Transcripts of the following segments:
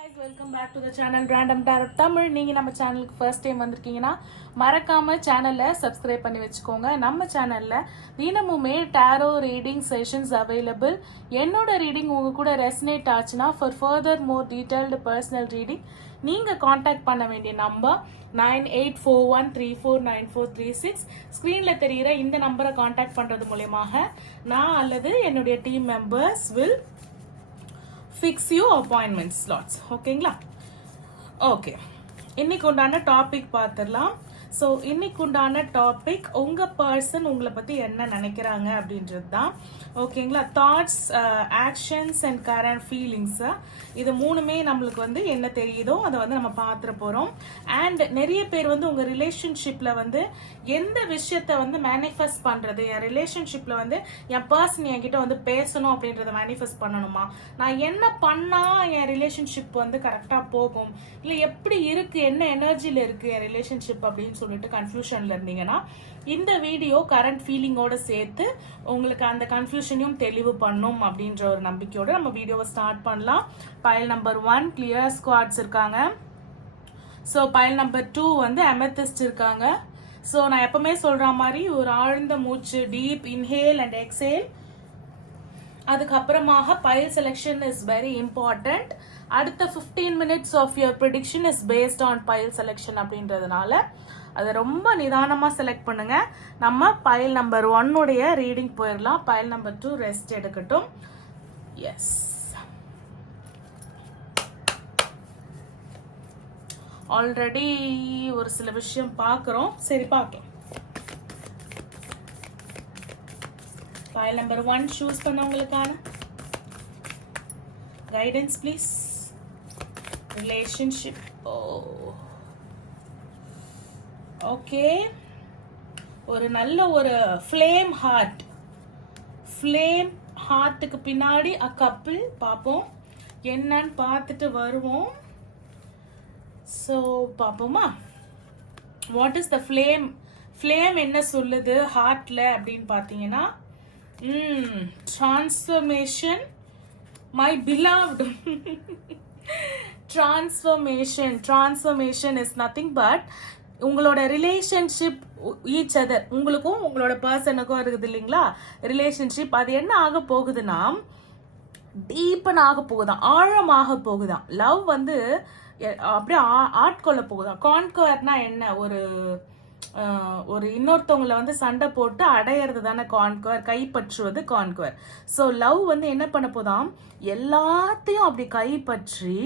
guys, welcome back to the channel Random Tarot Tamil. நீங்க நம்ம சேனலுக்கு ஃபர்ஸ்ட் டைம் வந்திருக்கீங்கன்னா மறக்காம சேனலை சப்ஸ்கிரைப் பண்ணி வச்சுக்கோங்க. நம்ம சேனல்ல தினமுமே டாரோ ரீடிங் செஷன்ஸ் அவைலபிள். என்னோட ரீடிங் உங்க கூட ரெசனேட் ஆச்சுன்னா for further more detailed personal reading நீங்க காண்டாக்ட் பண்ண வேண்டிய நம்பர் 9841349436. ஸ்கிரீன்ல தெரிகிற இந்த நம்பரை காண்டாக்ட் பண்றது மூலமாக நான் அல்லது என்னுடைய team members will fix you appointment slots. ஓகேங்களா? ஓகே, இன்னைக்கு உண்டான டாபிக் பார்த்துடலாம். ஸோ இன்னைக்கு உண்டான டாபிக் உங்க பர்சன் உங்களை பத்தி என்ன நினைக்கிறாங்க அப்படின்றது தான். ஓகேங்களா? Thoughts, actions and current feelings, இது மூணுமே நம்மளுக்கு வந்து என்ன தெரியுதோ அதை வந்து நம்ம பார்த்துட போறோம். அண்ட் நிறைய பேர் வந்து உங்க ரிலேஷன்ஷிப்ல வந்து எந்த விஷயத்த வந்து மேனிஃபெஸ்ட் பண்றது, என் ரிலேஷன்ஷிப்ல வந்து என் பர்சன் என்கிட்ட வந்து பேசணும் அப்படின்றத மேனிஃபெஸ்ட் பண்ணணுமா, நான் என்ன பண்ணா என் ரிலேஷன்ஷிப் வந்து கரெக்டா போகும், இல்லை எப்படி இருக்கு, என்ன எனர்ஜில இருக்கு என் ரிலேஷன்ஷிப் அப்படின்னு சொல்லிட்டு கன்ஃபியூஷன்ல இருந்தீங்கன்னா இந்த வீடியோ கரண்ட் ஃபீலிங்கோட சேர்த்து உங்களுக்கு அந்த கன்ஃபியூஷனையும் தெளிவு பண்ணும் அப்படின்ற ஒரு நம்பிக்கையோட நம்ம வீடியோவை ஸ்டார்ட் பண்ணலாம். பைல் நம்பர் 1 கிளியர் ஸ்குவாட்ஸ் இருக்காங்க. ஸோ பைல் நம்பர் 2 வந்து அமெத்திஸ்ட் இருக்காங்க. ஸோ நான் எப்பவுமே சொல்ற மாதிரி ஒரு ஆழ்ந்த மூச்சு, டீப் இன்ஹேல் அண்ட் எக்ஸேல். அதுக்கப்புறமாக pile selection is very important. அடுத்த 15 minutes of your prediction is based on pile selection அப்படின்றதுனால அதை ரொம்ப நிதானமாக செலக்ட் பண்ணுங்க. நம்ம பைல் நம்பர் 1 உடைய ரீடிங் போயிடலாம். பைல் நம்பர் 2 ரெஸ்ட் எடுக்கட்டும். எஸ், ஆல்ரெடி ஒரு சில விஷயம் பார்க்குறோம். சரி, பார்க்கலாம். பைல் நம்பர் 1 சூஸ் பண்ணவங்களுக்கான கைடன்ஸ் ப்ளீஸ். ரிலேஷன்ஷிப். ஓகே, ஒரு நல்ல ஒரு ஃப்ளேம் ஹார்ட்டுக்கு பின்னாடி அ கப்பிள் பார்ப்போம். என்னன்னு பார்த்துட்டு வருவோம். ஸோ பார்ப்போமா, வாட் இஸ் த ஃப்ளேம் என்ன சொல்லுது ஹார்ட்ல அப்படின்னு பார்த்தீங்கன்னா, transformation my beloved. Transformation is nothing but உங்களோட ரிலேஷன்ஷிப் ஈச் அதர், உங்களுக்கும் உங்களோட பர்சனுக்கும் இருக்குது இல்லைங்களா ரிலேஷன்ஷிப். அது என்ன ஆக போகுதுன்னா டீப்பன் ஆக போகுதான், ஆழமாக போகுதான். லவ் வந்து அப்படியே ஆட்கொள்ள போகுதான். கான்கவர்னா என்ன, ஒரு இன்னொருத்தவங்களை வந்து சண்டை போட்டு அடையிறது தானே கான்கவர், கைப்பற்றுவது கான்கவர். ஸோ லவ் வந்து என்ன பண்ண போதாம், எல்லாத்தையும் அப்படி கைப்பற்றி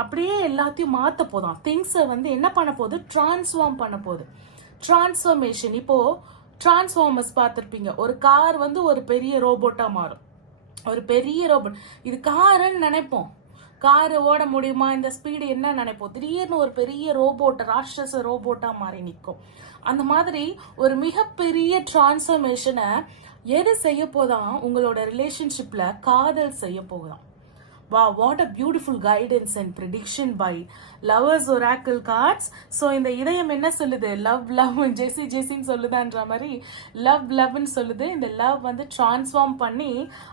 அப்படியே எல்லாத்தையும் மாற்ற போதாம். திங்ஸை வந்து என்ன பண்ண போகுது, டிரான்ஸ்ஃபார்ம் பண்ண போகுது. டிரான்ஸ்ஃபர்மேஷன். இப்போ டிரான்ஸ்ஃபார்மர்ஸ் பார்த்துருப்பீங்க. ஒரு கார் வந்து ஒரு பெரிய ரோபோட்டா மாறும். ஒரு பெரிய ரோபோட், இது காருன்னு நினைப்போம், காரு ஓட முடியுமா, இந்த ஸ்பீடு என்ன நினைப்போம், திடீர்னு ஒரு பெரிய ரோபோட், ராட்சச ரோபோட்டா மாறி நிற்கும். அந்த மாதிரி ஒரு மிகப்பெரிய டிரான்ஸ்ஃபர்மேஷனை எது செய்ய போதான், உங்களோட ரிலேஷன்ஷிப்ல காதல் செய்ய போகுதான். Wow, what a beautiful guidance and prediction by Lovers Oracle cards. So இந்த இதயம் என்ன சொல்லுது, லவ் ஜெசின்னு சொல்லுதான்ற மாதிரி லவ்னு சொல்லுது. இந்த லவ் வந்து டிரான்ஸ்ஃபார்ம் பண்ணி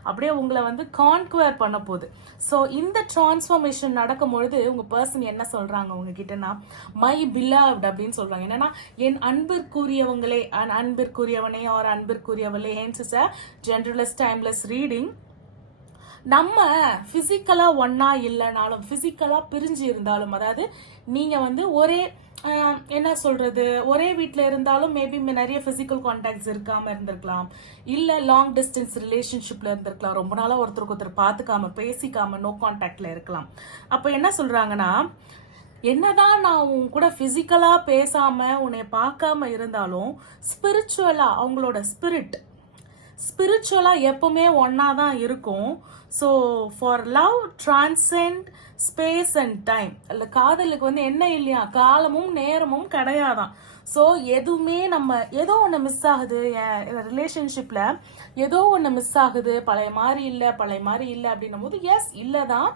அப்படியே உங்களை வந்து கான்குவர் பண்ண போகுது. ஸோ இந்த டிரான்ஸ்ஃபார்மேஷன் நடக்கும் பொழுது உங்க பர்சன் என்ன சொல்றாங்க உங்ககிட்டனா, மை பிலவ்ட் அப்படின்னு சொல்றாங்க. என்னன்னா, என் அன்பிற்குரியவங்களே, அன்பிற்குரியவனே ஆர் அன்பிற்குரியவளே. Hence is a generalised timeless reading. நம்ம பிசிக்கலா ஒன்னா இல்லைனாலும், பிசிக்கலா பிரிஞ்சு இருந்தாலும், அதாவது நீங்க வந்து ஒரே என்ன சொல்றது, ஒரே வீட்டில் இருந்தாலும் மேபி நிறைய பிசிக்கல் கான்டாக்ட்ஸ் இருக்காம இருந்திருக்கலாம், இல்ல லாங் டிஸ்டன்ஸ் ரிலேஷன்ஷிப்ல இருந்திருக்கலாம், ரொம்ப நாளா ஒருத்தருக்கு ஒருத்தர் பார்த்துக்காம பேசிக்காம நோ கான்டாக்ட்ல இருக்கலாம். அப்ப என்ன சொல்றாங்கன்னா, என்னதான் நான் உன் கூட பிசிக்கலா பேசாம உன்னை பார்க்காம இருந்தாலும் ஸ்பிரிச்சுவலா அவங்களோட ஸ்பிரிச்சுவலா எப்பவுமே ஒன்னா தான் இருக்கும். So for love transcend space and time. அல்ல காதலுக்கு வந்து என்ன இல்லையா, காலமும் நேரமும் கிடையாதான். ஸோ எதுவுமே நம்ம ஏதோ ஒன்று மிஸ் ஆகுது, ரிலேஷன்ஷிப்ல ஏதோ ஒன்று மிஸ் ஆகுது, பழைய மாதிரி இல்லை அப்படின்னும் போது எஸ் இல்லைதான்,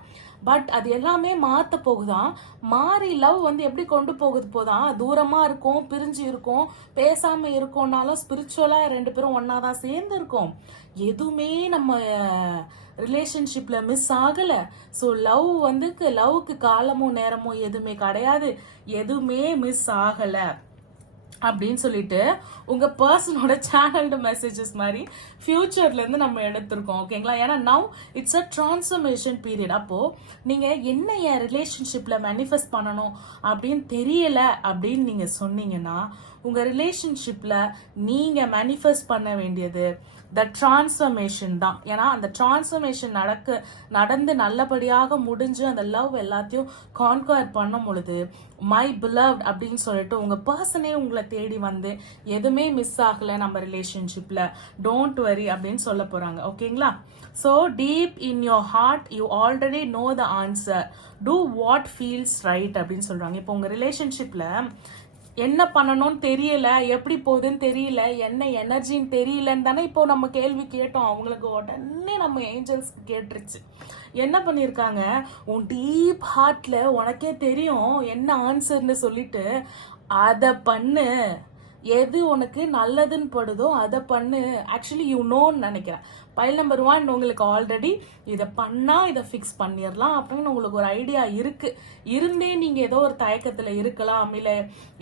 பட் அது எல்லாமே மாற்ற போகுதான். மாறி லவ் வந்து எப்படி கொண்டு போதான், தூரமாக இருக்கும், பிரிஞ்சு இருக்கும், பேசாமல் இருக்கோம்னாலும் ஸ்பிரிச்சுவலாக 2 பேரும் ஒன்றா தான் சேர்ந்து இருக்கோம். எதுவுமே நம்ம ரிலேஷன்ஷிப்ல மிஸ் ஆகல. ஸோ லவ்வுக்கு காலமோ நேரமோ எதுவுமே கிடையாது, எதுவுமே மிஸ் ஆகல அப்படின்னு சொல்லிட்டு உங்க பர்சனோட சேனல்டு மெசேஜஸ் மாதிரி ஃபியூச்சர்ல இருந்து நம்ம எடுத்திருக்கோம். ஓகேங்களா? ஏன்னா now it's a transformation period. அப்போ நீங்க என்ன என் ரிலேஷன்ஷிப்ல மேனிஃபெஸ்ட் பண்ணணும் அப்படின்னு தெரியல அப்படின்னு நீங்க சொன்னீங்கன்னா உங்க ரிலேஷன்ஷிப்ல நீங்க மேனிஃபெஸ்ட் பண்ண வேண்டியது த டிரான்ஸ்ஃபர்மேஷன் தான். ஏன்னா அந்த டிரான்ஸ்ஃபர்மேஷன் நடந்து நல்லபடியாக முடிஞ்சு அந்த லவ் எல்லாத்தையும் கான்குவர் பண்ணும் பொழுது மை பிலவ்ட் அப்படின்னு சொல்லிட்டு உங்க பர்சனே உங்களை தேடி வந்து எதுவுமே மிஸ் ஆகல நம்ம ரிலேஷன்ஷிப்ல, டோன்ட் வரி அப்படின்னு சொல்ல போறாங்க. ஓகேங்களா? So deep in your heart you already know the answer, do what feels right அப்படின்னு சொல்றாங்க. இப்போ உங்க ரிலேஷன்ஷிப்ல என்ன பண்ணணும்னு தெரியல, எப்படி போகுதுன்னு தெரியல, என்ன எனர்ஜின்னு தெரியலன்னு தானே இப்போ நம்ம கேள்வி கேட்டோம். அவங்களுக்கு உடனே நம்ம ஏஞ்சல்ஸ் கேட்டுருச்சு. என்ன பண்ணியிருக்காங்க, உன் டீப் ஹார்ட்ல உனக்கே தெரியும் என்ன ஆன்சர்னு சொல்லிட்டு அதை பண்ணு, எது உனக்கு நல்லதுன்னு படுதோ அதை பண்ணு. ஆக்சுவலி யூ நோன்னு நினைக்கிறேன். பைல் நம்பர் 1 உங்களுக்கு ஆல்ரெடி இதை பண்ணா இதை ஃபிக்ஸ் பண்ணிடலாம் அப்படின்னு உங்களுக்கு ஒரு ஐடியா இருந்தே நீங்க ஏதோ ஒரு தயக்கத்துல இருக்கலாம், இல்ல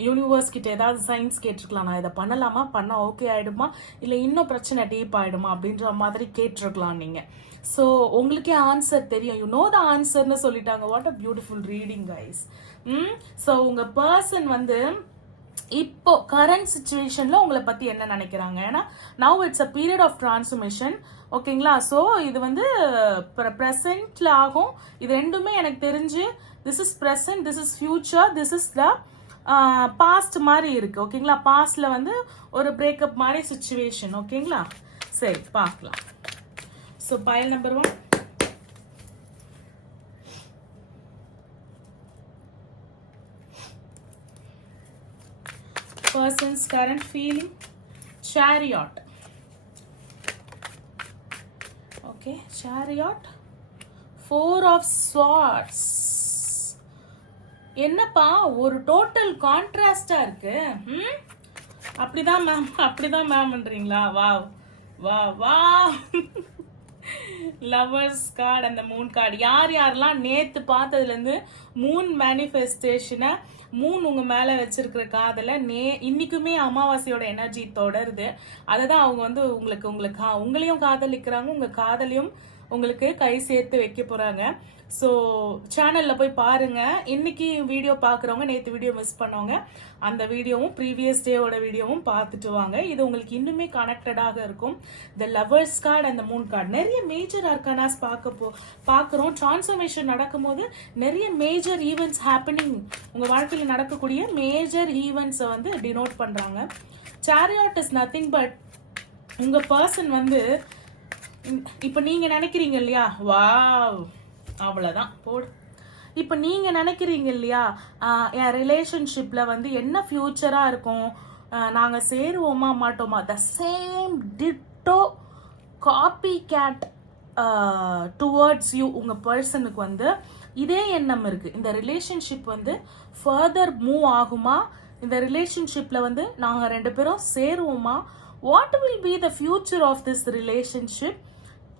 யூனிவர்ஸ் கிட்ட ஏதாவது சயின்ஸ் கேட்டிருக்கலாம், நான் இதை பண்ணலாமா, பண்ணா ஓகே ஆயிடுமா, இல்ல இன்னும் பிரச்சனை டீப் ஆயிடுமா அப்படின்ற மாதிரி கேட்டிருக்கலாம் நீங்க. ஸோ உங்களுக்கே ஆன்சர் தெரியும், யூ நோ த ஆன்சர்னு சொல்லிட்டாங்க. What a beautiful reading guys. So உங்க பர்சன் வந்து இப்போ கரண்ட் சிச்சுவேஷன்ல உங்களை பத்தி என்ன நினைக்கிறாங்க, ஏன்னா now it's a period of transformation. ஓகேங்களா? ஸோ இது வந்து ப்ரெசென்ட்ல ஆகும். இது ரெண்டுமே எனக்கு தெரிஞ்சு this is present, this is future, this is the past மாதிரி இருக்கு. ஓகேங்களா? பாஸ்ட்ல வந்து ஒரு பிரேக்கப் மாதிரி சிச்சுவேஷன். ஓகேங்களா? சரி பார்க்கலாம். So file number 1 person's current feeling, chariot. Okay, chariot, 4 of swords. என்னப்பா ஒரு டோட்டல் கான்ட்ராஸ்டா இருக்கு. அப்படிதான் மேம்ன்றீங்களா? வாவ் வா வா லவர்ஸ் கார்டு அந்த மூன் கார்டு. யாரெல்லாம் நேத்து பார்த்ததுல இருந்து மூன் மேனிஃபெஸ்டேஷனை, மூன் உங்க மேல வச்சிருக்கிற காதல இன்னைக்குமே அமாவாசையோட எனர்ஜி தொடருது. அததான் அவங்க வந்து உங்களையும் காதலிக்கிறாங்க, உங்க காதலையும் உங்களுக்கு கை சேர்த்து வைக்க போறாங்க. ஸோ சேனல்ல போய் பாருங்க. இன்னைக்கு வீடியோ பாக்குறவங்க, நேற்று வீடியோ மிஸ் பண்ணவங்க அந்த வீடியோவும் ப்ரீவியஸ் டேவோட வீடியோவும் பார்த்துட்டு வாங்க. இது உங்களுக்கு இன்னுமே கனெக்டடாக இருக்கும். த லவர்ஸ் கார்டு அந்த மூன் கார்டு நிறைய மேஜர் அர்கானாஸ் பார்க்குறோம். டிரான்ஸ்ஃபர்மேஷன் நடக்கும் போது நிறைய மேஜர் ஈவெண்ட்ஸ் ஹேப்பனிங் உங்க வாழ்க்கையில் நடக்கக்கூடிய மேஜர் ஈவெண்ட்ஸை வந்து டினோட் பண்றாங்க. சாரியாட் இஸ் நத்திங் பட் உங்க பர்சன் வந்து இப்ப நீங்க நினைக்கிறீங்க இல்லையா, வாவ் அவ்வளவுதான் போடு. இப்ப நீங்க நினைக்கிறீங்க இல்லையா, என் ரிலேஷன்ஷிப்ல வந்து என்ன ஃபியூச்சரா இருக்கும், நாங்க சேருவோமா மாட்டோமா, the same ditto copycat towards you. உங்க பர்சனுக்கு வந்து இதே எண்ணம் இருக்கு. இந்த ரிலேஷன்ஷிப் வந்து ஃபர்தர் மூவ் ஆகுமா, இந்த ரிலேஷன்ஷிப்ல வந்து நாங்க 2 பேரும் சேருவோமா, what will be the future of this relationship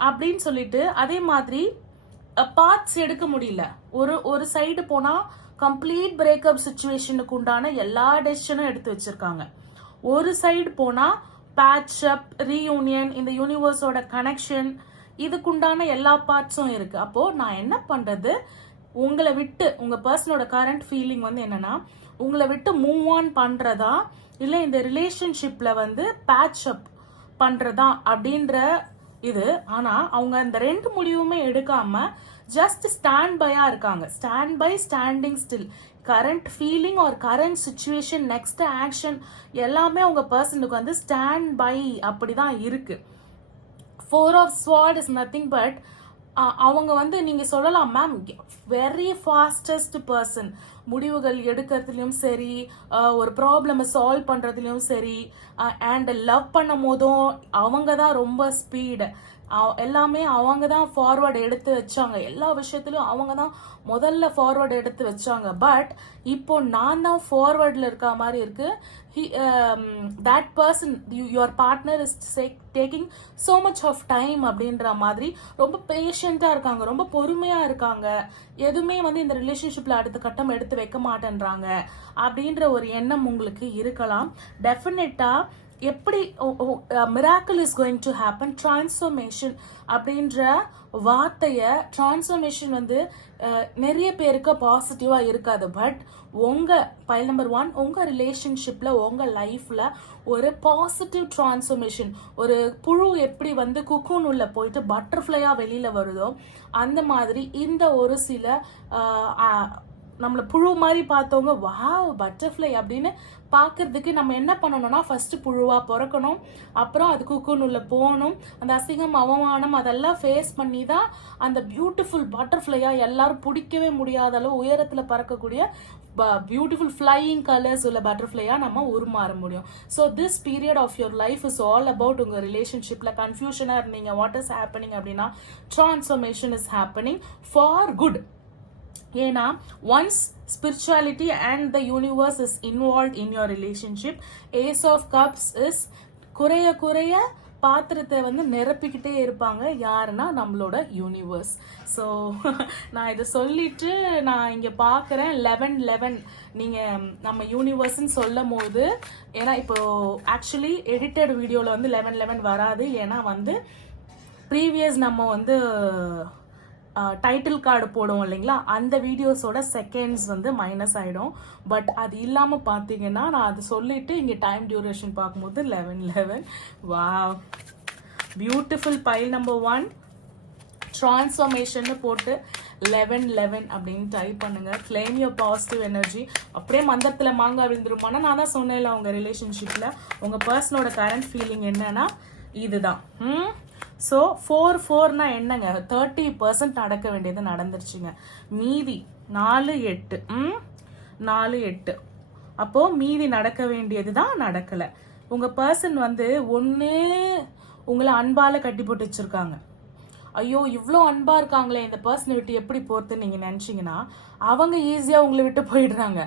அப்படின்னு சொல்லிட்டு அதே மாதிரி பார்ட்ஸ் எடுக்க முடியல. ஒரு சைடு போனா கம்ப்ளீட் பிரேக்கப் சிச்சுவேஷனுக்கு உண்டான எல்லா டெசிஷனும் எடுத்து வச்சிருக்காங்க. ஒரு சைடு போனா பேட்ச் அப், ரீயூனியன், இந்த யூனிவர்ஸோட கனெக்ஷன், இதுக்குண்டான எல்லா பார்ட்ஸும் இருக்கு. அப்போ நான் என்ன பண்றது, உங்களை விட்டு உங்க பர்சனோட கரண்ட் ஃபீலிங் வந்து என்னன்னா உங்களை விட்டு மூவ் ஆன் பண்றதா இல்ல இந்த ரிலேஷன்ஷிப்ல வந்து பேட்ச் அப் பண்றதா அப்படின்ற இது. ஆனா அவங்க அந்த 2 முடிவுமே எடுக்காம ஜஸ்ட் ஸ்டாண்ட் பையா இருக்காங்க. Stand by, standing still. Current feeling or current situation, next action எல்லாமே உங்க பர்சனுக்கு வந்து ஸ்டாண்ட் பை அப்படிதான் இருக்கு. 4 of swords is nothing but அவங்க வந்து நீங்க சொல்லலாம் மேம் வெரி ஃபாஸ்டஸ்ட் பர்சன், முடிவுகள் எடுக்கிறதுலயும் சரி, ஒரு ப்ராப்ளமை சால்வ் பண்றதுலயும் சரி, அண்ட் லவ் பண்ணும் போதும் அவங்க தான் ரொம்ப ஸ்பீடு. எல்லாமே அவங்க தான் ஃபார்வர்ட் எடுத்து வச்சாங்க, எல்லா விஷயத்துலையும் அவங்க தான் முதல்ல ஃபார்வர்ட் எடுத்து வச்சாங்க. பட் இப்போ நான் தான் ஃபார்வர்டில் இருக்க மாதிரி இருக்கு. That person your partner is taking so much of time அப்படின்ற மாதிரி ரொம்ப பேஷண்ட்டாக இருக்காங்க, ரொம்ப பொறுமையாக இருக்காங்க, எதுவுமே வந்து இந்த ரிலேஷன்ஷிப்பில் அடுத்த கட்டம் எடுத்து வைக்க மாட்டேன்றாங்க அப்படின்ற ஒரு எண்ணம் உங்களுக்கு இருக்கலாம். டெஃபினட்டாக எப்படி miracle is going to happen, transformation அப்படின்ற வார்த்தையை, டிரான்ஸ்ஃபர்மேஷன் வந்து நிறைய பேருக்கு பாசிட்டிவாக இருக்காது. பட் உங்கள் பைல் நம்பர் 1 உங்கள் ரிலேஷன்ஷிப்பில் உங்கள் லைஃப்பில் ஒரு பாசிட்டிவ் டிரான்ஸ்ஃபர்மேஷன், ஒரு புழு எப்படி வந்து குக்கூன் உள்ள போயிட்டு பட்டர்ஃப்ளையாக வெளியில் வருதோ அந்த மாதிரி இந்த ஒரு சில நம்மளை புழு மாதிரி பார்த்தவங்க வாவ் பட்டர்ஃப்ளை அப்படின்னு பார்க்கறதுக்கு நம்ம என்ன பண்ணணும்னா ஃபர்ஸ்ட் புழுவாக பிறக்கணும், அப்புறம் அது குக்கூன் உள்ள போகணும், அந்த அசிங்கம் அவமானம் அதெல்லாம் ஃபேஸ் பண்ணி தான் அந்த பியூட்டிஃபுல் பட்டர்ஃப்ளையாக எல்லாரும் பிடிக்கவே முடியாத அளவு உயரத்தில் பறக்கக்கூடிய பியூட்டிஃபுல் ஃப்ளையிங் கலர்ஸ் உள்ள பட்டர்ஃப்ளையாக நம்ம உருமாற முடியும். So this period of your life is all about உங்கள் ரிலேஷன்ஷிப்பில் கன்ஃபியூஷனாக இருந்தீங்க, வாட் இஸ் ஹேப்பனிங் அப்படின்னா transformation is happening for good. ஏன்னா once spirituality and the universe is involve in your relationship, ace of cups is குறைய குறைய பாத்திரத்தை வந்து நிரப்பிக்கிட்டே இருப்பாங்க. யாருன்னா நம்மளோட யூனிவர்ஸ். ஸோ நான் இதை சொல்லிட்டு நான் இங்கே பார்க்குறேன் 11 நீங்கள் நம்ம யூனிவர்ஸ்ன்னு சொல்லும் போது, ஏன்னா இப்போ ஆக்சுவலி எடிட்டட் வீடியோவில் வந்து 11 வராது, ஏன்னா வந்து ப்ரீவியஸ் நம்ம வந்து டைட்டில் கார்டு போடுவோம் இல்லைங்களா, அந்த வீடியோஸோட செகண்ட்ஸ் வந்து மைனஸ் ஆகிடும். பட் அது இல்லாமல் பார்த்தீங்கன்னா நான் அது சொல்லிட்டு இங்கே டைம் டியூரேஷன் பார்க்கும்போது 11. வா பியூட்டிஃபுல் பைல் நம்பர் 1 டிரான்ஸ்ஃபர்மேஷன் போட்டு 11 அப்படின்னு டைப் பண்ணுங்க. Claim your positive energy. அப்படியே மந்தத்தில் மாங்காய் விழுந்துருமானா நான் தான் சொன்னேன்ல, உங்கள் ரிலேஷன்ஷிப்பில் உங்கள் பர்சனோட கரண்ட் ஃபீலிங் என்னன்னா இதுதான். ஸோ 4 என்னங்க, 30% நடக்க வேண்டியது நடந்துருச்சுங்க. மீதி 4-8 அப்போது மீதி நடக்க வேண்டியது தான் நடக்கலை. உங்கள் பர்சன் வந்து ஒன்று உங்களை அன்பால் கட்டி போட்டு வச்சுருக்காங்க. ஐயோ இவ்வளோ அன்பாக இருக்காங்களே, இந்த பர்சனை விட்டு எப்படி போகிறதுன்னு நீங்கள் நினச்சிங்கன்னா அவங்க ஈஸியாக உங்களை விட்டு போயிடுறாங்க.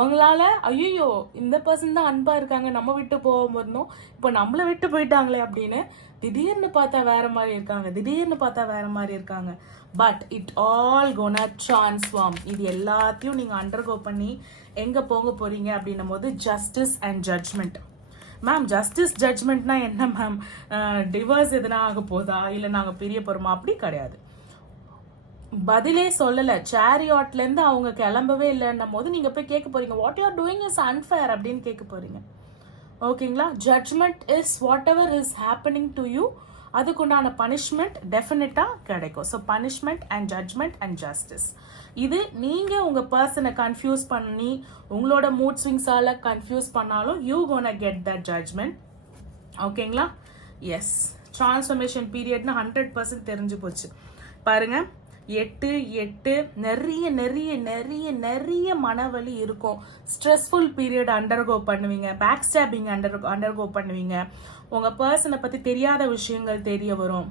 உங்களால் ஐயோ இந்த பர்சன் தான் அன்பாக இருக்காங்க, நம்ம விட்டு போகும்போதும் இப்போ நம்மளை விட்டு போயிட்டாங்களே அப்படின்னு திடீர்னு பார்த்தா வேற மாதிரி இருக்காங்க, திடீர்னு பார்த்தா வேற மாதிரி இருக்காங்க. But it all gonna transform. இது எல்லாத்தையும் நீங்கள் அண்டர்கோ பண்ணி எங்கே போக போகிறீங்க அப்படின்னும் போது justice and judgement. Ma'am justice ஜட்ஜ்மெண்ட்னா என்ன மேம், டிவோர்ஸ் எதுனா ஆக போதா இல்லை நாங்கள் பிரிய போகிறோமா? அப்படி கிடையாது. பதிலே சொல்லலை, சேரியாட்லேருந்து அவங்க கிளம்பவே இல்லைன்னும் போது நீங்கள் போய் கேட்க போகிறீங்க what you are doing is unfair அப்படின்னு கேட்க போகிறீங்க. ஓகேங்களா? Judgement is whatever is happening to you, அதுக்குண்டான பனிஷ்மெண்ட் டெஃபினட்டாக கிடைக்கும். So punishment and judgement and justice. இது நீங்கள் உங்கள் பர்சனை கன்ஃபியூஸ் பண்ணி உங்களோட மூட் ஸ்விங்ஸால் கன்ஃபியூஸ் பண்ணாலும் you gonna get that judgement. ஓகேங்களா? எஸ், டிரான்ஸ்ஃபர்மேஷன் பீரியட்னு 100% தெரிஞ்சு போச்சு. பாருங்கள் 8 நிறைய நிறைய நிறைய நிறைய மனவலி இருக்கும். ஸ்ட்ரெஸ்ஃபுல் பீரியட் அண்டர்கோ பண்ணுவீங்க, பேக் ஸ்டாப்பிங் அண்டர்கோ பண்ணுவீங்க, உங்கள் பர்சனை பற்றி தெரியாத விஷயங்கள் தெரிய வரும்.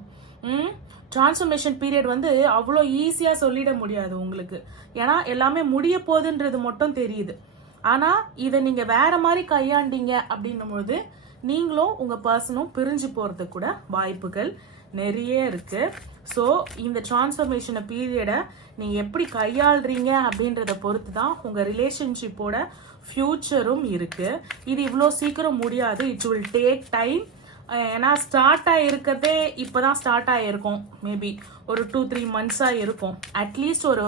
டிரான்ஸ்ஃபர்மேஷன் பீரியட் வந்து அவ்வளோ ஈஸியாக சொல்லிட முடியாது உங்களுக்கு, ஏன்னா எல்லாமே முடிய போகுதுன்றது மட்டும் தெரியுது. ஆனால் இதை நீங்கள் வேற மாதிரி கையாண்டீங்க அப்படின்னும்போது நீங்களும் உங்கள் பர்சனும் பிரிஞ்சு போகிறதுக்கு கூட வாய்ப்புகள் நிறைய இருக்கு. ஸோ இந்த டிரான்ஸ்ஃபர்மேஷனை பீரியடை நீங்கள் எப்படி கையாளுறீங்க அப்படின்றத பொறுத்து தான் உங்கள் ரிலேஷன்ஷிப்போட ஃப்யூச்சரும் இருக்குது. இது இவ்வளோ சீக்கிரம் முடியாது, இட் வில் டேக் டைம். ஏன்னா ஸ்டார்ட் ஆகிருக்கிறதே இப்போ தான் ஸ்டார்ட் ஆகிருக்கும், மேபி ஒரு 2-3 மந்த்ஸாக இருக்கும். அட்லீஸ்ட் ஒரு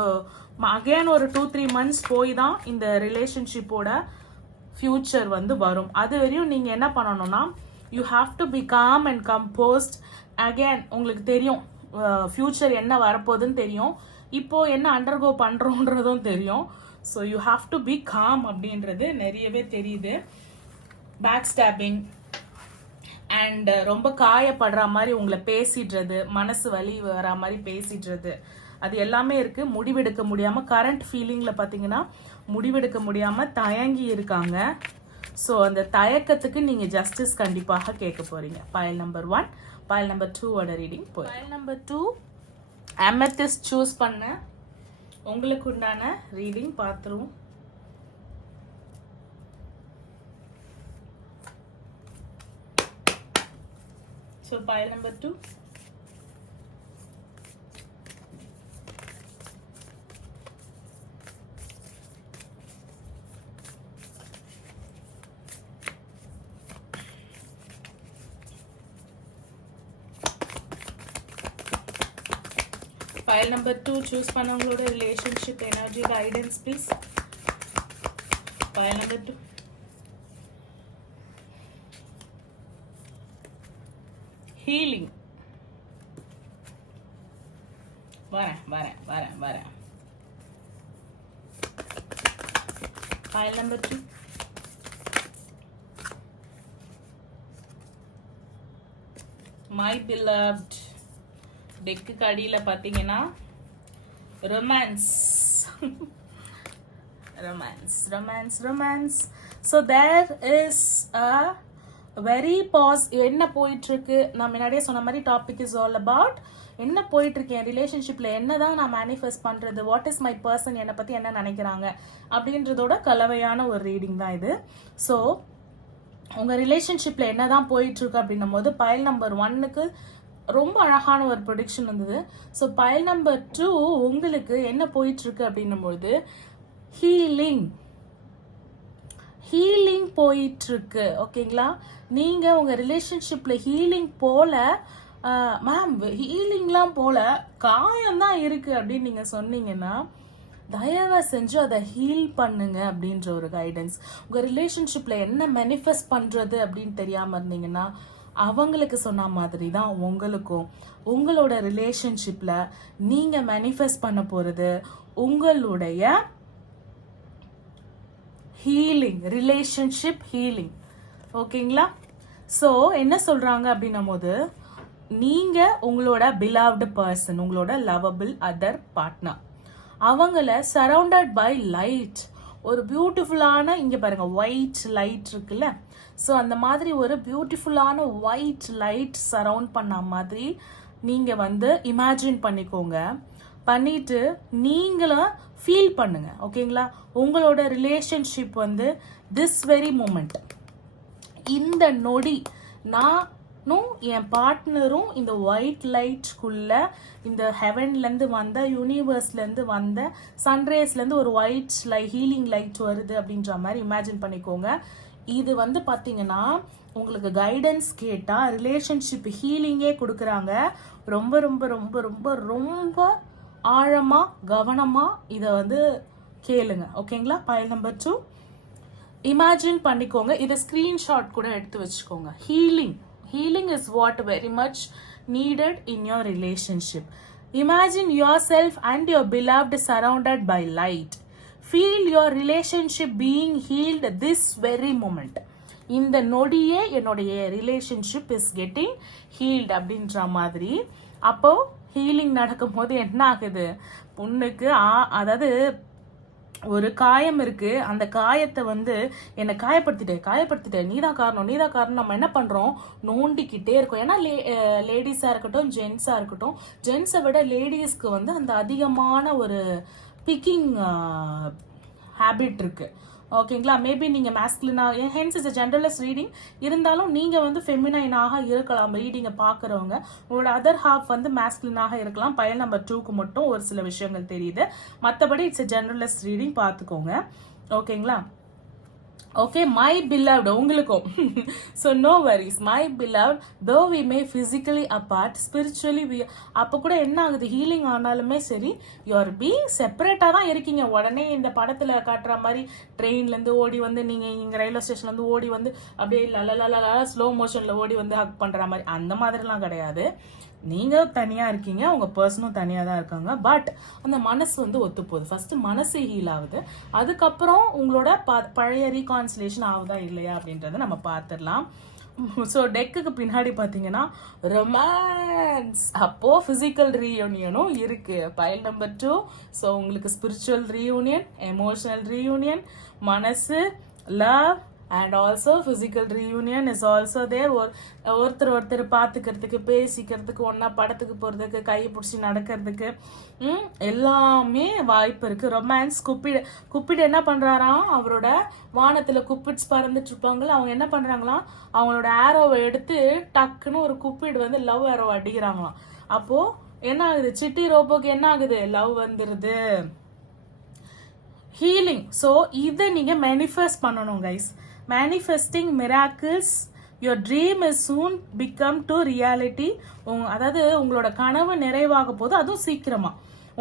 அகேன் ஒரு 2-3 மந்த்ஸ் போய் தான் இந்த ரிலேஷன்ஷிப்போட ஃப்யூச்சர் வந்து வரும். அது வரையும் நீங்கள் என்ன பண்ணணும்னா you have to be calm and composed. Again உங்களுக்கு தெரியும் ஃப்யூச்சர் என்ன வரப்போகுதுன்னு தெரியும், இப்போது என்ன அண்டர்கோ பண்ணுறோன்றதும் தெரியும். So you have to be calm அப்படின்றது நிறையவே தெரியுது. பேக் ஸ்டாப்பிங் அண்ட் ரொம்ப காயப்படுற மாதிரி உங்களை பேசிடுறது, மனசு வலி வர மாதிரி பேசிடுறது, அது எல்லாமே இருக்குது. முடிவெடுக்க முடியாமல் கரண்ட் ஃபீலிங்கில் பார்த்தீங்கன்னா முடிவெடுக்க முடியாமல் தயங்கி இருக்காங்க. ஸோ அந்த தயக்கத்துக்கு நீங்கள் ஜஸ்டிஸ் கண்டிப்பாக கேட்க போகிறீங்க. பைல் நம்பர் 1 பைல் நம்பர் 2 ஓட ரீடிங் போய் பைல் நம்பர் 2 அமெத்திஸ்ட் சூஸ் பண்ண உங்களுக்கு உண்டான ரீடிங் பார்த்துருவோம். So pile number 2. Pile number 2 choose பண்ணவங்களோட relationship energy guidance please. Pile number 2. Healing. வரேன். Pile number 2. My beloved. Tech கடியில பாத்தீங்கன்னா romance. So there is a very என்ன போயிட்டு இருக்கு, நான் முன்னாடியே சொன்ன மாதிரி டாபிக் இஸ் ஆல் அபவுட் என்ன போயிட்டு இருக்கு என் ரிலேஷன்ஷிப்ல, என்னதான் நான் மேனிஃபெஸ்ட் பண்றது, வாட் இஸ் மை பர்சன், என்னை பத்தி என்ன நினைக்கிறாங்க அப்படின்றதோட கலவையான ஒரு ரீடிங் தான் இது. ஸோ உங்க ரிலேஷன்ஷிப்ல என்னதான் போயிட்டு இருக்கு அப்படின்னும் போது பைல் நம்பர் 1க்கு ரொம்ப அழகான ஒரு ப்ரொடிக்ஷன் வந்தது. ஸோ பைல் நம்பர் 2 உங்களுக்கு என்ன போயிட்டு இருக்கு அப்படின்னும் போது ஹீலிங் போயிட்டு இருக்கு. ஓகேங்களா, நீங்க உங்க ரிலேஷன்ஷிப்ல ஹீலிங் போல மேம் ஹீலிங்லாம் போல காயம் தான் இருக்கு அப்படின்னு நீங்க சொன்னீங்கன்னா தயவு செஞ்சு அதை ஹீல் பண்ணுங்க அப்படின்ற ஒரு கைடன்ஸ். உங்க ரிலேஷன்ஷிப்ல என்ன மேனிஃபெஸ்ட் பண்றது அப்படின்னு தெரியாம இருந்தீங்கன்னா அவங்களுக்கு சொன்ன மாதிரி தான் உங்களுக்கும் உங்களோட ரிலேஷன்ஷிப்ல நீங்க மேனிஃபெஸ்ட் பண்ண போறது உங்களுடைய ஹீலிங், ரிலேஷன்ஷிப் ஹீலிங். ஓகேங்களா, ஸோ என்ன சொல்றாங்க அப்படின்னும் போது நீங்க உங்களோட பிலவ்டு பர்சன், உங்களோட லவபிள் அதர் பார்ட்னர், அவங்கள சரவுண்டட் பை லைட், ஒரு பியூட்டிஃபுல்லான இங்க பாருங்க ஒயிட் லைட் இருக்குல்ல, ஸோ அந்த மாதிரி ஒரு பியூட்டிஃபுல்லான ஒயிட் லைட் சரவுண்ட் பண்ண மாதிரி நீங்க வந்து இமேஜின் பண்ணிக்கோங்க. பண்ணிட்டு நீங்களும் ஃபீல் பண்ணுங்க. ஓகேங்களா, உங்களோட ரிலேஷன்ஷிப் வந்து திஸ் வெரி மூமெண்ட், இந்த நொடி நானும் என் பார்ட்னரும் இந்த ஒயிட் லைட்குள்ள இந்த ஹெவன்லேருந்து வந்த யூனிவர்ஸ்லேருந்து வந்த சன்ரேஸ்லேருந்து ஒரு ஒயிட் ஹீலிங் லைட் வருது அப்படின்ற மாதிரி இமேஜின் பண்ணிக்கோங்க. இது வந்து பார்த்தீங்கன்னா உங்களுக்கு கைடன்ஸ் கேட்டால் ரிலேஷன்ஷிப் ஹீலிங்கே கொடுக்குறாங்க. ரொம்ப ரொம்ப ரொம்ப ரொம்ப ரொம்ப ஆழமாக கவனமாக இதை வந்து கேளுங்க. ஓகேங்களா, பைல் நம்பர் 2 இமேஜின் பண்ணிக்கோங்க. இதை ஸ்க்ரீன்ஷாட் கூட எடுத்து வச்சுக்கோங்க. Healing is what very much needed in your relationship. Imagine yourself and your beloved surrounded by light. Feel your relationship being healed this very moment. இந்த நொடியே என்னுடைய ரிலேஷன்ஷிப் இஸ் கெட்டிங் ஹீல்ட் அப்படின்ற மாதிரி. அப்போ ஹீலிங் நடக்கும் போது என்ன ஆகுது, பொண்ணுக்கு அதாவது ஒரு காயம் இருக்கு, அந்த காயத்தை வந்து என்னை காயப்படுத்திட்டேன் நீதான் காரணம் நம்ம என்ன பண்றோம், நோண்டிக்கிட்டே இருக்கோம். ஏன்னா லேடிஸா இருக்கட்டும் ஜென்ஸா இருக்கட்டும், ஜென்ஸை விட லேடிஸ்க்கு வந்து அந்த அதிகமான ஒரு பிக்கிங் ஹேபிட் இருக்கு. ஓகேங்களா, மேபி நீங்க மேஸ்குலினா, ஹென்ஸ் இஸ் ஜென்ரலஸ் ரீடிங், இருந்தாலும் நீங்க வந்து ஃபெமினைனாக இருக்கலாம். ரீடிங்கை பாக்குறவங்க உங்களோட அதர் ஹாஃப் வந்து மேஸ்குலினாக இருக்கலாம். பைல் நம்பர் 2க்கு மட்டும் ஒரு சில விஷயங்கள் தெரியுது, மற்றபடி இட்ஸ் ஜென்ரலஸ் ரீடிங் பார்த்துக்கோங்க. ஓகேங்களா, ஓகே, மை பிலவ்ட் உங்களுக்கும். So no worries, my beloved though we may physically apart spiritually we, அப்போ கூட என்ன ஆகுது, ஹீலிங் ஆனாலுமே சரி யூஆர் பீங் செப்பரேட்டாக தான் இருக்கீங்க. உடனே இந்த படத்தில் காட்டுற மாதிரி ட்ரெயின்லேருந்து ஓடி வந்து நீங்கள் இங்கே ரயில்வே ஸ்டேஷன்லேருந்து ஓடி வந்து அப்படியே லலலலா ஸ்லோ மோஷனில் ஓடி வந்து ஹக் பண்ணுற மாதிரி அந்த மாதிரிலாம் கிடையாது. நீங்கள் தனியாக இருக்கீங்க, உங்கள் பர்சனும் தனியாக தான் இருக்காங்க. பட் அந்த மனசு வந்து ஒத்து போகுது. ஃபர்ஸ்ட் மனசு ஹீல் ஆகுது, அதுக்கப்புறம் உங்களோட பழைய ரீகான்சிலேஷன் ஆகுதா இல்லையா அப்படின்றத நம்ம பார்த்துடலாம். ஸோ டெக்குக்கு பின்னாடி பார்த்தீங்கன்னா ரொமான்ஸ், அப்போது ஃபிசிக்கல் ரீயூனியனும் இருக்குது. Pile number 2. ஸோ உங்களுக்கு ஸ்பிரிச்சுவல் ரீயூனியன், எமோஷனல் ரீயூனியன், மனசு, love, and also physical reunion is also there. ஒருத்தர் பார்த்துக்கிறதுக்கு, பேசிக்கிறதுக்கு, ஒன்றா படத்துக்கு போகிறதுக்கு, கையை பிடிச்சி நடக்கிறதுக்கு எல்லாமே வாய்ப்பு இருக்குது. ரொமான்ஸ். குப்பிடு என்ன பண்ணுறாராம், அவரோட வானத்தில் குப்பிட்ஸ் பறந்துட்டு இருப்பாங்களா, அவங்க என்ன பண்ணுறாங்களாம், அவங்களோட ஆரோவை எடுத்து டக்குன்னு ஒரு குப்பிடு வந்து லவ் ஆரோ அடிக்கிறாங்களாம். அப்போது என்ன ஆகுது, சிட்டி ரோபோக்கு என்ன ஆகுது, லவ் வந்துடுது. ஹீலிங். ஸோ இதை நீங்கள் மேனிஃபெஸ்ட் பண்ணணும் guys. Manifesting miracles. Your dream is soon become to reality. அதாவது உங்களோட கனவு நிறைவாக போது, அதுவும் சீக்கிரமா.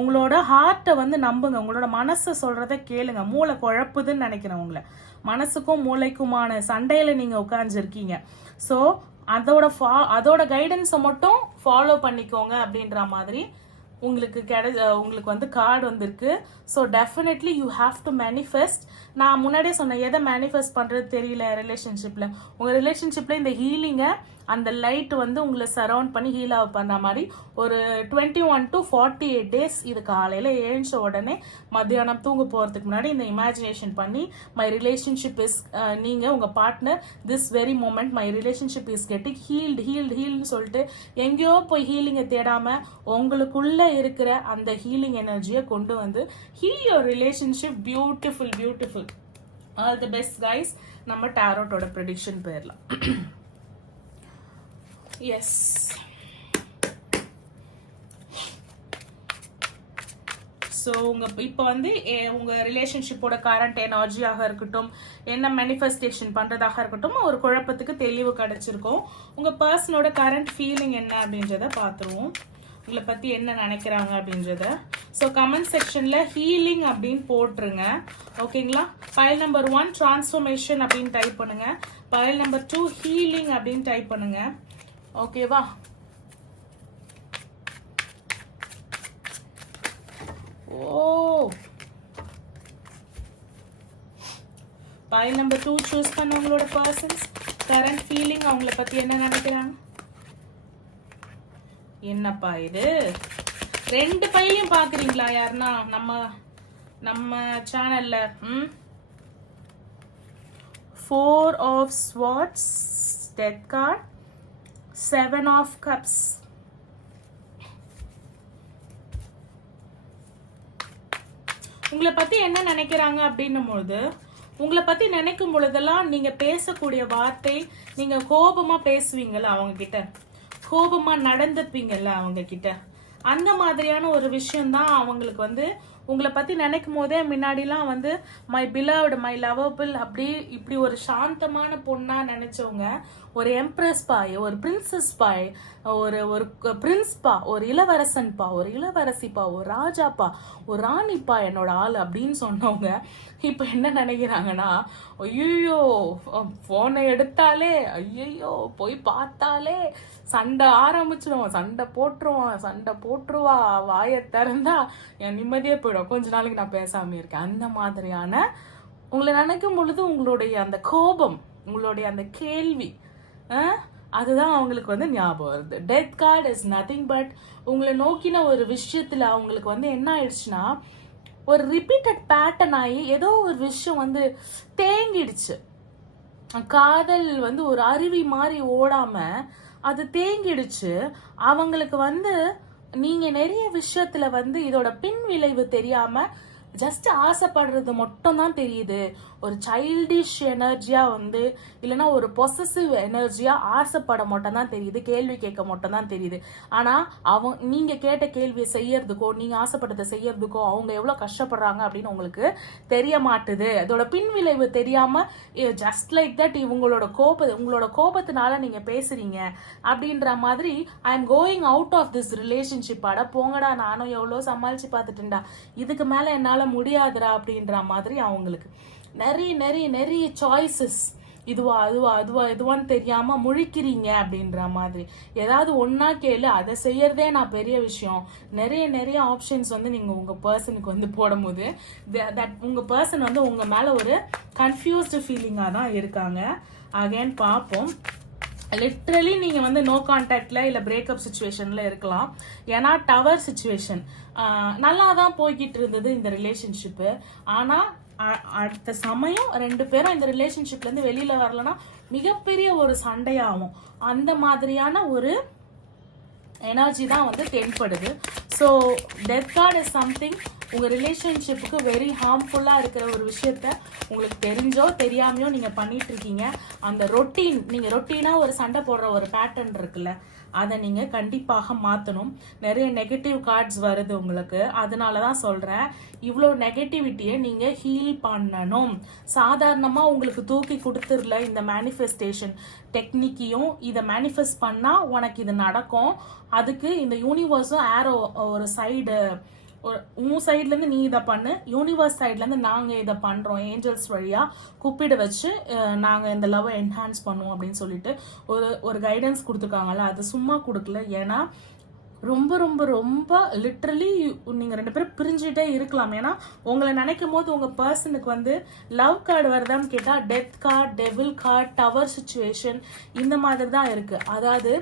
உங்களோட ஹார்ட்டை வந்து நம்புங்க, உங்களோட மனசை சொல்றதை கேளுங்க. மூளை குழப்புதுன்னு நினைக்கிறேன் உங்களை. மனசுக்கும் மூளைக்குமான சண்டையில நீங்க உட்கார்ந்துருக்கீங்க. ஸோ அதோட கைடன்ஸை மட்டும் ஃபாலோ பண்ணிக்கோங்க அப்படின்ற மாதிரி உங்களுக்கு வந்து கார்டு வந்திருக்கு. So definitely you have to manifest. நான் முன்னாடியே சொன்னேன், எதை மேனிஃபெஸ்ட் பண்ணுறது தெரியல ரிலேஷன்ஷிப்பில். உங்கள் ரிலேஷன்ஷிப்பில் இந்த ஹீலிங்கை, அந்த லைட் வந்து உங்களை சரௌண்ட் பண்ணி ஹீல் ஆக பண்ண மாதிரி ஒரு 21 to 48 days. இது காலையில் எழுந்த உடனே மத்தியானம் தூங்க போகிறதுக்கு முன்னாடி இந்த இமேஜினேஷன் பண்ணி, மை ரிலேஷன்ஷிப் இஸ், நீங்கள் உங்கள் partner this very moment my relationship is getting ஹீல்டுன்னு சொல்லிட்டு எங்கேயோ போய் ஹீலிங்கை தேடாமல் உங்களுக்குள்ள இருக்கிற அந்த ஹீலிங் எனர்ஜியை கொண்டு வந்து heel your relationship. Beautiful. All the best guys. நம்ம டாரோட்டோட ப்ரெடிக்ஷன் போயிடலாம். எஸ், ஸோ இப்போ வந்து உங்கள் ரிலேஷன்ஷிப்போட கரண்ட் எனர்ஜியாக இருக்கட்டும், என்ன மேனிஃபெஸ்டேஷன் பண்ணுறதாக இருக்கட்டும், ஒரு குழப்பத்துக்கு தெளிவு கிடைச்சிருக்கும். உங்கள் பர்சனோட கரண்ட் ஃபீலிங் என்ன அப்படின்றத பார்த்துருவோம். உங்களை பற்றி என்ன நினைக்கிறாங்க அப்படின்றத. ஸோ கமெண்ட் செக்ஷனில் ஹீலிங் அப்படின்னு போட்டுருங்க. ஓகேங்களா? ஃபைல் நம்பர் 1 டிரான்ஸ்ஃபர்மேஷன் அப்படின்னு டைப் பண்ணுங்க. ஃபைல் நம்பர் 2 ஹீலிங் அப்படின்னு டைப் பண்ணுங்க. ஓகேவா? ஓ, ஃபைல் நம்பர் 2 சூஸ் பண்ண உங்களோட பர்சன்ஸ் கரண்ட் ஃபீலிங், அவங்கள பத்தி என்ன நினைக்கிறாங்க. என்னப்பா இது, 2 பையிலையும் பாக்குறீங்களா யாருன்னா நம்ம சேனல்ல? 4 of Swords, Death card, 7 of Cups. உங்களை பத்தி என்ன நினைக்கிறாங்க அப்படின்னும் போது, உங்களை பத்தி நினைக்கும் பொழுதெல்லாம் நீங்க பேசக்கூடிய வார்த்தை, நீங்க கோபமா பேசுவீங்கல்ல அவங்க கிட்ட, கோபமா நடந்துப்பீங்கல்ல அவங்க கிட்ட, அந்த மாதிரியான ஒரு விஷயம் தான் அவங்களுக்கு வந்து உங்களை பத்தி நினைக்கும் போதே முன்னாடிலாம் வந்து மை பிலவ்டு, மை லவபிள், அப்படி இப்படி ஒரு சாந்தமான பொண்ணா நினைச்சவங்க ஒரு எம்ப்ரஸ் பாய், ஒரு பிரின்சஸ் பாய், ஒரு பிரின்ஸ்பா, ஒரு இளவரசன்பா, ஒரு இளவரசிப்பா, ஒரு ராஜாப்பா, ஒரு ராணிப்பா என்னோட ஆள் அப்படின்னு சொன்னவங்க இப்ப என்ன நினைக்கிறாங்கன்னா, ஐயோ போனை எடுத்தாலே, ஐயோ போய் பார்த்தாலே சண்டை ஆரம்பிச்சிடும், சண்டை போட்டுருவா, வாயை திறந்தா என் நிம்மதியே போயிடும், கொஞ்ச நாளைக்கு நான் பேசாம இருக்கேன். அந்த மாதிரியான உங்களை நினைக்கும் பொழுது உங்களுடைய அந்த கோபம், உங்களுடைய அந்த கேள்வி, அதுதான் அவங்களுக்கு வந்து ஞாபகம் வருது. Death card is nothing but உங்களை நோக்கின ஒரு விஷயத்துல அவங்களுக்கு வந்து என்ன ஆயிடுச்சுன்னா, ஒரு ரிப்பீட்டட் பேட்டர்ன் ஆகி ஏதோ ஒரு விஷயம் வந்து தேங்கிடுச்சு. காதல் வந்து ஒரு அருவி மாதிரி ஓடாம அது தேங்கிடுச்சு. அவங்களுக்கு வந்து நீங்க நிறைய விஷயத்துல வந்து இதோட பின் விளைவு தெரியாம ஜஸ்ட் ஆசைப்படுறது மட்டும் தான் தெரியுது. ஒரு சைல்டிஷ் எனர்ஜியா வந்து, இல்லைன்னா ஒரு பொசசிவ் எனர்ஜியா ஆசைப்பட மட்டும் தான் தெரியுது, கேள்வி கேட்க மட்டும் தான் தெரியுது. ஆனா நீங்க கேட்ட கேள்வியை செய்யறதுக்கோ, நீங்க ஆசைப்பட்டதை செய்யறதுக்கோ அவங்க எவ்வளவு கஷ்டப்படுறாங்க அப்படின்னு உங்களுக்கு தெரிய மாட்டுது. அதோட பின் விளைவு தெரியாம ஜஸ்ட் லைக் தட் உங்களோட கோபத்தினால நீங்க பேசுறீங்க அப்படின்ற மாதிரி, I am going out of this relationship. அட போங்கடா, நானும் எவ்வளவு சமாளிச்சு பார்த்துட்டேன்டா, இதுக்கு மேல என்னால முடியாதுடா அப்படின்ற மாதிரி அவங்களுக்கு நிறைய சாய்ஸஸ், இதுவான்னு தெரியாம முழிக்கிறீங்க அப்படின்ற மாதிரி. ஏதாவது ஒன்னா கேளு, அதை செய்யறதே நான் பெரிய விஷயம். நிறைய ஆப்ஷன்ஸ் வந்து நீங்க உங்க பர்சனுக்கு வந்து போடும்போது உங்க பர்சன் வந்து உங்க மேல ஒரு கன்ஃபியூஸ்டு ஃபீலிங்கா தான் இருக்காங்க. அகைன் பார்ப்போம். லிட்ரலி நீங்க வந்து நோ கான்டாக்ட்ல இல்ல பிரேக்கப் சிச்சுவேஷன்ல இருக்கலாம். ஏன்னா டவர் சிச்சுவேஷன் நல்லா தான் போய்கிட்டு இருந்தது இந்த ரிலேஷன்ஷிப்பு. ஆனா அடுத்த சமயம் 2 பேரும் இந்த ரிலேஷன்ஷிப்ல இருந்து வெளியில வரலன்னா மிகப்பெரிய ஒரு சண்டையாகும். அந்த மாதிரியான ஒரு எனர்ஜி தான் வந்து தென்படுது. So death card is something உங்கள் ரிலேஷன்ஷிப்புக்கு வெரி ஹார்ம்ஃபுல்லாக இருக்கிற ஒரு விஷயத்த உங்களுக்கு தெரிஞ்சோ தெரியாமையோ நீங்கள் பண்ணிட்டு இருக்கீங்க. அந்த ரொட்டீன், நீங்கள் ரொட்டீனாக ஒரு சண்டை போடுற ஒரு பேட்டர்ன் இருக்குல்ல, அதை நீங்கள் கண்டிப்பாக மாற்றணும். நிறைய நெகட்டிவ் கார்ட்ஸ் வருது உங்களுக்கு, அதனால தான் சொல்கிறேன். இவ்வளோ நெகட்டிவிட்டியை நீங்கள் ஹீல் பண்ணணும். சாதாரணமாக உங்களுக்கு தூக்கி கொடுத்துடல இந்த மேனிஃபெஸ்டேஷன் டெக்னிக்கையும். இதை மேனிஃபெஸ்ட் பண்ணால் உனக்கு இது நடக்கும். அதுக்கு இந்த யூனிவர்ஸும் ஏரோ ஒரு சைடு, உன் சைட்லேருந்து நீ இதை பண்ணு, யூனிவர்ஸ் சைட்லேருந்து நாங்கள் இதை பண்ணுறோம், ஏஞ்சல்ஸ் வழியாக கூப்பிட வச்சு நாங்கள் இந்த லவ்வை என்ஹான்ஸ் பண்ணுவோம் அப்படின்னு சொல்லிட்டு ஒரு கைடன்ஸ் கொடுத்துருக்காங்கல்ல, அது சும்மா கொடுக்கல. ஏன்னா ரொம்ப ரொம்ப ரொம்ப லிட்ரலி நீங்கள் 2 பேரும் பிரிஞ்சுட்டே இருக்கலாம். ஏன்னா உங்களை நினைக்கும் போது உங்கள் பர்சனுக்கு வந்து லவ் கார்டு வருதான்னு கேட்டால் death card, devil card, tower situation இந்த மாதிரி தான் இருக்குது. அதாவது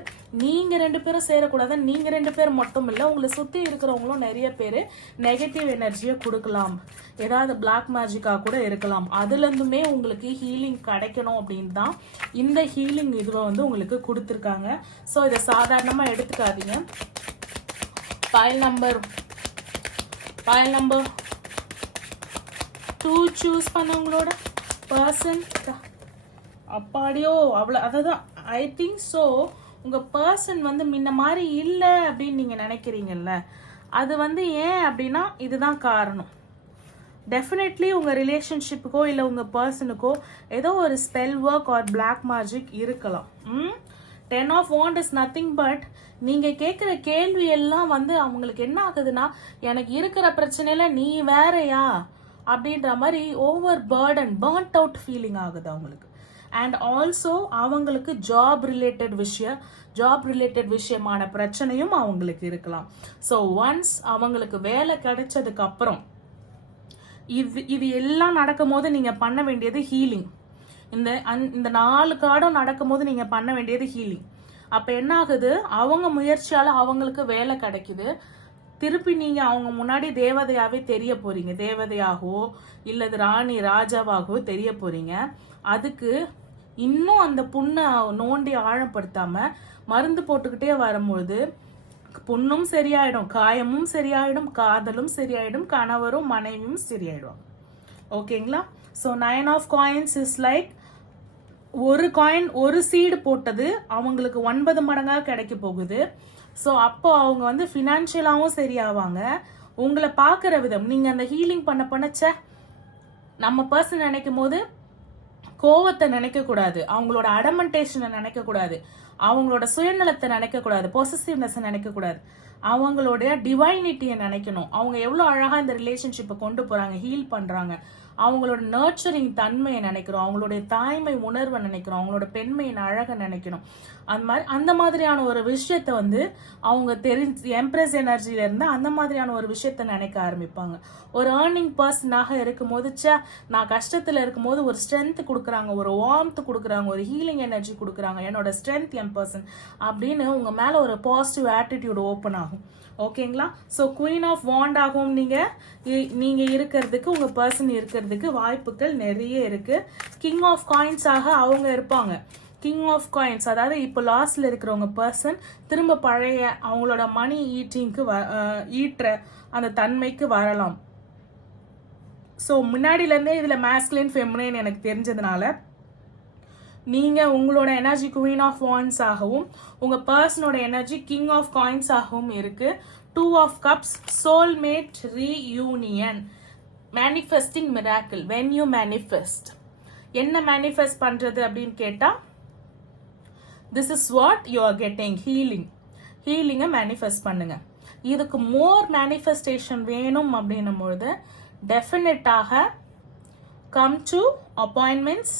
நீங்கள் 2 பேரும் சேரக்கூடாது. நீங்கள் 2 பேர் மட்டும் இல்லை, உங்களை சுற்றி இருக்கிறவங்களும் நிறைய பேர் நெகட்டிவ் எனர்ஜியை கொடுக்கலாம். ஏதாவது பிளாக் மேஜிக்காக கூட இருக்கலாம். அதுலேருந்துமே உங்களுக்கு ஹீலிங் கிடைக்கணும் அப்படின்னு தான் இந்த ஹீலிங் இதுவை வந்து உங்களுக்கு கொடுத்துருக்காங்க. ஸோ இதை சாதாரணமாக எடுத்துக்காதீங்க. Pile number 2 சூஸ் பண்ணவங்களோட பர்சன் அப்பாடியோ அவ்வளோ. அதுதான் ஐ திங்க் ஸோ. உங்கள் பர்சன் வந்து முன்ன மாதிரி இல்லை அப்படின்னு நீங்கள் நினைக்கிறீங்கல்ல, அது வந்து ஏன் அப்படின்னா இதுதான் காரணம். டெஃபினெட்லி உங்கள் ரிலேஷன்ஷிப்புக்கோ இல்லை உங்கள் பர்சனுக்கோ ஏதோ ஒரு spell work or black magic இருக்கலாம். 10 of Wands is nothing but நீங்கள் கேட்குற கேள்வி எல்லாம் வந்து அவங்களுக்கு என்ன ஆகுதுன்னா, எனக்கு இருக்கிற பிரச்சனையில நீ வேறையா அப்படின்ற மாதிரி ஓவர் பர்ன்ட் அவுட் ஃபீலிங் ஆகுது அவங்களுக்கு. அண்ட் ஆல்சோ அவங்களுக்கு ஜாப் ரிலேட்டட் விஷயமான பிரச்சனையும் அவங்களுக்கு இருக்கலாம். ஸோ ஒன்ஸ் அவங்களுக்கு வேலை கிடைச்சதுக்கு அப்புறம் இது எல்லாம் நடக்கும் போது நீங்கள் பண்ண வேண்டியது ஹீலிங். இந்த 4 கார்டும் நடக்கும் போது நீங்கள் பண்ண வேண்டியது ஹீலிங். அப்போ என்ன ஆகுது, அவங்க முயற்சியால் அவங்களுக்கு வேலை கிடைக்குது. திருப்பி நீங்கள் அவங்க முன்னாடி தேவதையாகவே தெரிய போகிறீங்க. தேவதையாகவோ இல்லது ராணி ராஜாவாகவோ தெரிய போகிறீங்க. அதுக்கு இன்னும் அந்த புண்ணை நோண்டி ஆழப்படுத்தாமல் மருந்து போட்டுக்கிட்டே வரும்பொழுது புண்ணும் சரியாயிடும், காயமும் சரியாயிடும், காதலும் சரியாயிடும், கணவரும் மனைவியும் சரியாயிடும். ஓகேங்களா? So 9 of Coins is like ஒரு காயின், ஒரு சீடு போட்டது அவங்களுக்கு 9 மடங்காக கிடைக்க போகுது. ஸோ அப்போ அவங்க வந்து ஃபினான்ஷியலாகவும் சரியாவாங்க. உங்களை பார்க்குற விதம், நீங்கள் அந்த ஹீலிங் பண்ணச்ச நம்ம பர்சன் நினைக்கும் போது கோவத்தை நினைக்கக்கூடாது, அவங்களோட அடமெண்டேஷனை நினைக்கக்கூடாது, அவங்களோட சுயநலத்தை நினைக்கக்கூடாது, பொசசிவ்னஸை நினைக்கக்கூடாது, அவங்களுடைய டிவைனிட்டியை நினைக்கணும். அவங்க எவ்வளோ அழகாக இந்த ரிலேஷன்ஷிப்பை கொண்டு போகிறாங்க, ஹீல் பண்ணுறாங்க, அவங்களோட நர்ச்சரிங் தன்மையை நினைக்கிறோம், அவங்களுடைய தாய்மை உணர்வை நினைக்கிறோம், அவங்களோட பெண்மையின் அழகை நினைக்கணும். அந்த மாதிரியான ஒரு விஷயத்த வந்து அவங்க எம்ப்ரெஸ் எனர்ஜியில இருந்து அந்த மாதிரியான ஒரு விஷயத்த நினைக்க ஆரம்பிப்பாங்க. ஒரு ஏர்னிங் பர்சனாக இருக்கும்போது நான் கஷ்டத்தில் இருக்கும்போது ஒரு ஸ்ட்ரென்த் கொடுக்குறாங்க, ஒரு வார்ம்த் கொடுக்குறாங்க, ஒரு ஹீலிங் எனர்ஜி கொடுக்குறாங்க, என்னோட ஸ்ட்ரென்த் என் பர்சன் அப்படின்னு உங்க மேல ஒரு பாசிட்டிவ் ஆட்டிடியூட் ஓப்பன் ஆகும். ஓகேங்களா? ஸோ குயின் ஆஃப் வாண்ட் ஆகும் நீங்க இருக்கிறதுக்கு, உங்க பர்சன் இருக்கிறதுக்கு வாய்ப்புகள் நிறைய இருக்கு. கிங் ஆஃப் காயின்ஸ் ஆக அவங்க இருப்பாங்க. கிங் ஆஃப் காயின்ஸ் அதாவது இப்போ லாஸ்ட்ல இருக்கிறவங்க பர்சன் திரும்ப பழைய அவங்களோட மணி ஈட்டுற அந்த தன்மைக்கு வரலாம். ஸோ முன்னாடியிலேருந்தே இதில் மேஸ்குலின் ஃபெமினின் எனக்கு தெரிஞ்சதுனால நீங்கள் உங்களோட எனர்ஜி குவீன் ஆஃப் வாண்ட்ஸ் ஆகவும் உங்கள் பர்சனோட எனர்ஜி கிங் ஆஃப் காயின்ஸ் ஆகவும் இருக்குது. 2 of Cups, soulmate reunion, manifesting miracle. when you manifest, என்ன manifest பண்றது அப்படின்னு கேட்டா, this is what you are getting, healing manifest பண்ணுங்க. இதுக்கு more manifestation வேணும் அப்படின்னும் பொழுது டெஃபினட்டாக come to appointments.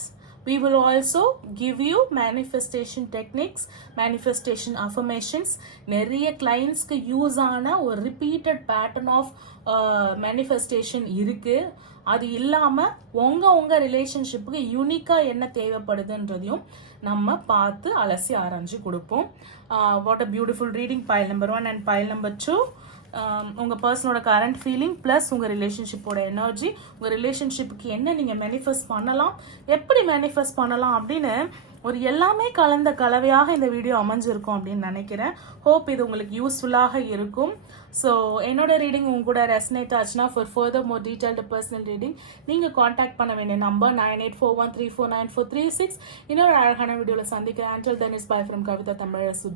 We will also give you manifestation techniques, manifestation affirmations. நிறைய கிளைண்ட்ஸ்க்கு யூஸ் ஆன ஒரு ரிப்பீட்டட் பேட்டர்ன் ஆஃப் மேனிஃபெஸ்டேஷன் இருக்கு. அது இல்லாமல் உங்க ரிலேஷன்ஷிப்புக்கு யூனிக்காக என்ன தேவைப்படுதுன்றதையும் நம்ம பார்த்து அலசி ஆராய்ஞ்சு கொடுப்போம். What a beautiful reading. pile number 1 and pile number 2. உங்கள் பர்சனோட கரண்ட் ஃபீலிங் ப்ளஸ் உங்கள் ரிலேஷன்ஷிப்போட எனர்ஜி, உங்கள் ரிலேஷன்ஷிப்புக்கு என்ன நீங்கள் மேனிஃபெஸ்ட் பண்ணலாம், எப்படி மேனிஃபெஸ்ட் பண்ணலாம் அப்படின்னு ஒரு எல்லாமே கலந்த கலவையாக இந்த வீடியோ அமைஞ்சிருக்கும் அப்படின்னு நினைக்கிறேன். ஹோப் இது உங்களுக்கு யூஸ்ஃபுல்லாக இருக்கும். ஸோ என்னோட ரீடிங் உங்க கூட ரெசனேட் ஆச்சுன்னா for further more detailed personal reading நீங்கள் காண்டாக்ட் பண்ண வேண்டிய நம்பர் 9841349436. இன்னொரு அழகான வீடியோவில் சந்திக்கிறேன். Until then is bye from Kavitha Tamilarasu.